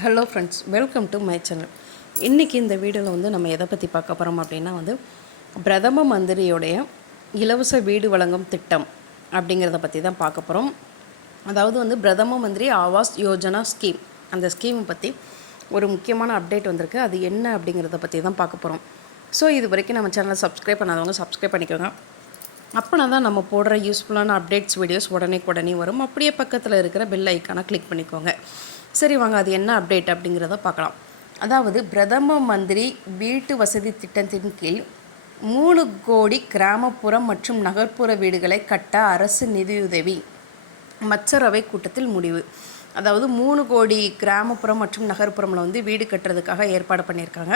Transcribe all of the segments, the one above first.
Hello friends, welcome to my channel. இன்றைக்கி இந்த வீடியோவில் வந்து நம்ம எதை பற்றி பார்க்க போகிறோம் அப்படின்னா வந்து பிரதம மந்திரியோடைய இலவச வீடு வழங்கும் திட்டம் அப்படிங்கிறத பற்றி தான் பார்க்க போகிறோம். அதாவது வந்து பிரதம மந்திரி ஆவாஸ் யோஜனா ஸ்கீம், அந்த ஸ்கீமை பற்றி ஒரு முக்கியமான அப்டேட் வந்திருக்கு. அது என்ன அப்படிங்கிறத பற்றி தான் பார்க்க போகிறோம். ஸோ இது வரைக்கும் நம்ம சேனலை சப்ஸ்கிரைப் பண்ணாதவங்க சப்ஸ்கிரைப் பண்ணிக்கோங்க. அப்போனா தான் நம்ம போடுற யூஸ்ஃபுல்லான அப்டேட்ஸ் வீடியோஸ் உடனே வரும். அப்படியே பக்கத்தில் இருக்கிற பெல் ஐக்கானை கிளிக் பண்ணிக்கோங்க. சரி வாங்க, அது என்ன அப்டேட் அப்படிங்கிறத பார்க்கலாம். அதாவது பிரதம மந்திரி வீட்டு வசதி திட்டத்தின் கீழ் 3 கோடி கிராமப்புற மற்றும் நகர்ப்புற வீடுகளை கட்ட அரசு நிதியுதவி மச்சரவை கூட்டத்தில் முடிவு. அதாவது 3 கோடி கிராமப்புறம் மற்றும் நகர்ப்புறமில் வந்து வீடு கட்டுறதுக்காக ஏற்பாடு பண்ணியிருக்காங்க.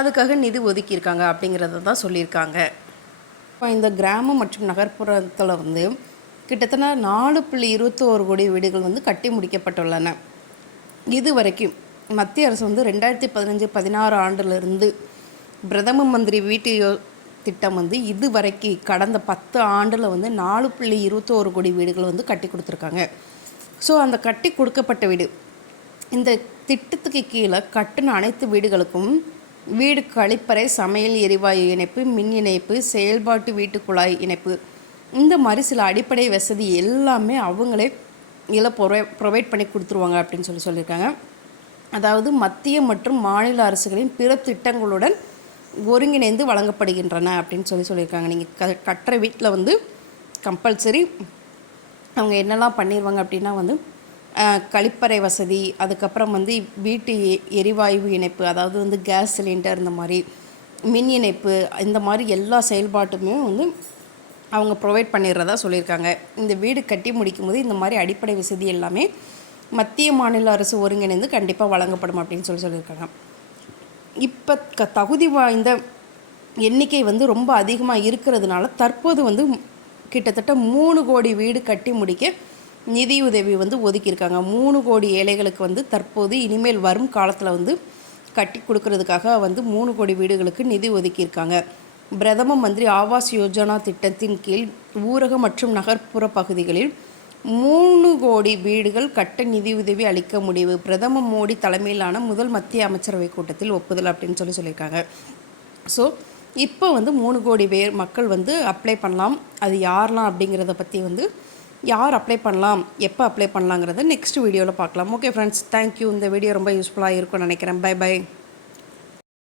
அதுக்காக நிதி ஒதுக்கியிருக்காங்க அப்படிங்கிறத தான் சொல்லியிருக்காங்க. இந்த கிராமம் மற்றும் நகர்ப்புறத்தில் வந்து கிட்டத்தட்ட 4.21 கோடி வீடுகள் வந்து கட்டி முடிக்கப்பட்டுள்ளன. இது வரைக்கும் மத்திய அரசு வந்து 2015-16 ஆண்டிலிருந்து பிரதம மந்திரி வீட்டு திட்டம் வந்து இது வரைக்கும் கடந்த 10 ஆண்டில் வந்து 4.21 கோடி வீடுகள் வந்து கட்டி கொடுத்துருக்காங்க. ஸோ அந்த கட்டி கொடுக்கப்பட்ட வீடு, இந்த திட்டத்துக்கு கீழே கட்டின அனைத்து வீடுகளுக்கும் வீடு கழிப்பறை, சமையல் எரிவாயு இணைப்பு, மின் இணைப்பு, செயல்பாட்டு வீட்டு குழாய் இணைப்பு, இந்த மாதிரி சில அடிப்படை வசதி எல்லாமே அவங்களே இதில் ப்ரொவைட் பண்ணி கொடுத்துருவாங்க அப்படின்னு சொல்லியிருக்காங்க. அதாவது மத்திய மற்றும் மாநில அரசுகளின் பிற திட்டங்களுடன் ஒருங்கிணைந்து வழங்கப்படுகின்றன அப்படின்னு சொல்லியிருக்காங்க. நீங்கள் கட்டுற வீட்டில் வந்து கம்பல்சரி அவங்க என்னெல்லாம் பண்ணிடுவாங்க அப்படின்னா வந்து கழிப்பறை வசதி, அதுக்கப்புறம் வந்து வீட்டு எரிவாயு இணைப்பு, அதாவது வந்து கேஸ் சிலிண்டர், இந்த மாதிரி மின் இணைப்பு, இந்த மாதிரி எல்லா செயல்பாட்டுமே வந்து அவங்க ப்ரொவைட் பண்ணிடுறதா சொல்லியிருக்காங்க. இந்த வீடு கட்டி முடிக்கும் போது இந்த மாதிரி அடிப்படை வசதி எல்லாமே மத்திய மாநில அரசு ஒருங்கிணைந்து கண்டிப்பாக வழங்கப்படும் அப்படின்னு சொல்லியிருக்காங்க. இப்போ தகுதி வாய்ந்த எண்ணிக்கை வந்து ரொம்ப அதிகமாக இருக்கிறதுனால தற்போது வந்து கிட்டத்தட்ட 3 கோடி வீடு கட்டி முடிக்க நிதியுதவி வந்து ஒதுக்கியிருக்காங்க. 3 கோடி ஏழைகளுக்கு வந்து தற்போது இனிமேல் வரும் காலத்தில் வந்து கட்டி கொடுக்கறதுக்காக வந்து 3 கோடி வீடுகளுக்கு நிதி ஒதுக்கியிருக்காங்க. பிரதம மந்திரி ஆவாஸ் யோஜனா திட்டத்தின் கீழ் ஊரக மற்றும் நகர்ப்புற பகுதிகளில் 3 கோடி வீடுகள் கட்ட நிதியுதவி அளிக்க முடிவு. பிரதமர் மோடி தலைமையிலான முதல் மத்திய அமைச்சரவை கூட்டத்தில் ஒப்புதல் அப்படின்னு சொல்லியிருக்காங்க. ஸோ இப்போ வந்து 3 கோடி மக்கள் வந்து அப்ளை பண்ணலாம். அது யாரெலாம் அப்படிங்கிறத பற்றி வந்து யார் அப்ளை பண்ணலாம், எப்போ அப்ளை பண்ணலாங்கிறத நெக்ஸ்ட் வீடியோவில் பார்க்கலாம். Okay friends, thank you. இந்த வீடியோ ரொம்ப யூஸ்ஃபுல்லாக இருக்கும்னு நினைக்கிறேன். பை.